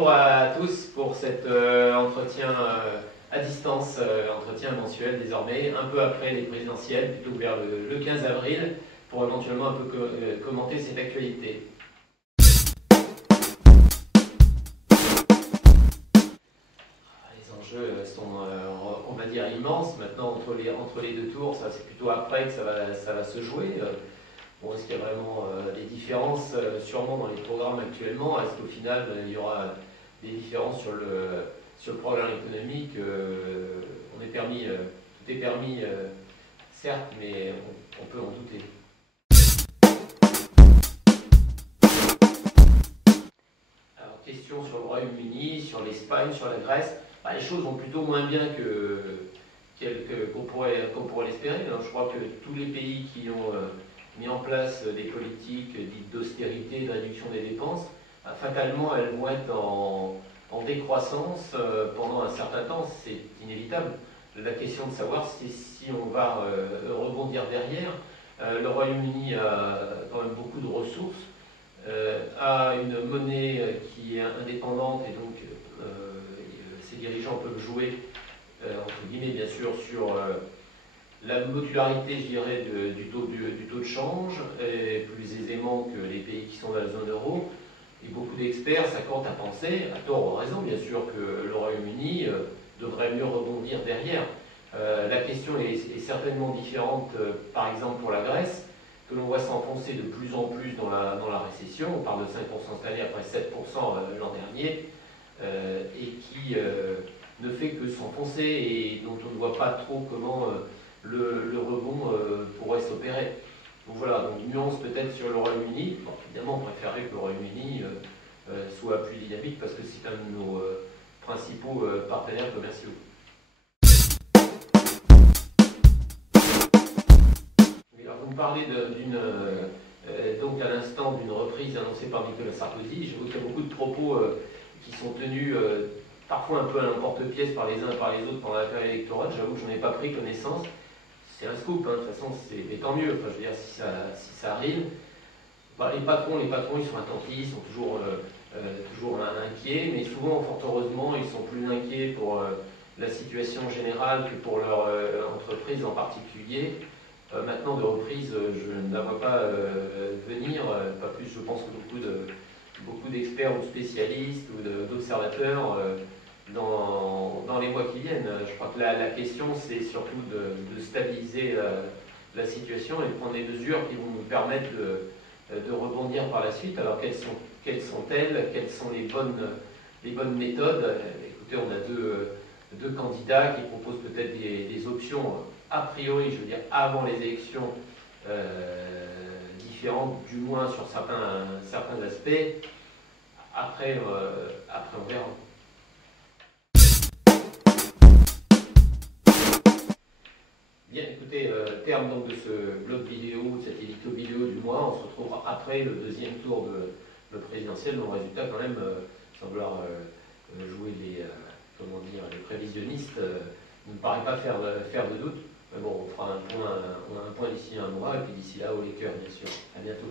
bonjour à tous pour cet entretien à distance, entretien mensuel désormais, un peu après les présidentielles, plutôt vers le 15 avril, pour éventuellement un peu commenter cette actualité. Les enjeux sont, on va dire, immenses. Maintenant, entre les deux tours, c'est plutôt après que ça va se jouer. Bon, est-ce qu'il y a vraiment des différences sûrement dans les programmes actuellement? Est-ce qu'au final, il y aura des différences sur le programme économique? Tout est permis, certes, mais on peut en douter. Alors, question sur le Royaume-Uni, sur l'Espagne, sur la Grèce. Bah, les choses vont plutôt moins bien qu'on pourrait l'espérer. Je crois que tous les pays qui ont mis en place des politiques dites d'austérité, de réduction des dépenses, fatalement elles vont être en décroissance pendant un certain temps, c'est inévitable. La question de savoir si on va rebondir derrière. Le Royaume-Uni a quand même beaucoup de ressources, a une monnaie qui est indépendante et donc ses dirigeants peuvent jouer, entre guillemets bien sûr, sur la modularité, je dirais, du taux de change, est plus aisément que les pays qui sont dans la zone euro. Et beaucoup d'experts s'accordent à penser, à tort ou à raison bien sûr, que le Royaume-Uni devrait mieux rebondir derrière. La question est certainement différente, par exemple pour la Grèce, que l'on voit s'enfoncer de plus en plus dans la récession. On parle de 5% cette année après 7% l'an dernier, et qui ne fait que s'enfoncer et dont on ne voit pas trop comment le rebond pourrait s'opérer. Donc voilà, donc nuance peut-être sur le Royaume-Uni. Bon, évidemment, on préférerait que le Royaume-Uni soit plus dynamique parce que c'est un de nos principaux partenaires commerciaux. Alors, vous me parlez donc à l'instant d'une reprise annoncée par Nicolas Sarkozy. Je vois qu'il y a beaucoup de propos qui sont tenus parfois un peu à l'emporte-pièce par les uns et par les autres pendant la période électorale. J'avoue que je n'en ai pas pris connaissance. C'est un scoop, hein. De toute façon, mais tant mieux. Enfin, je veux dire, si ça arrive. Bah, les patrons, ils sont attentifs, ils sont toujours inquiets, mais souvent, fort heureusement, ils sont plus inquiets pour la situation générale que pour leur entreprise en particulier. Maintenant, de reprise, je ne la vois pas venir, pas plus, je pense que beaucoup d'experts ou de spécialistes ou d'observateurs dans les mois qui viennent. Je crois que la question, c'est surtout de stabiliser la situation et de prendre des mesures qui vont nous permettre de rebondir par la suite. Alors, quelles sont-elles? Quelles sont les bonnes méthodes? Écoutez, on a deux candidats qui proposent peut-être des options a priori, je veux dire, avant les élections différentes, du moins sur certains aspects. Après, on verra. Bien, écoutez, terme donc de ce blog vidéo, de cette édito vidéo du mois. On se retrouvera après le deuxième tour de le présidentiel, dont le résultat quand même, sans vouloir jouer les prévisionnistes, ne me paraît pas faire de doute. Mais bon, on fera un point d'ici un mois, et puis d'ici là, au lecteur, bien sûr. À bientôt.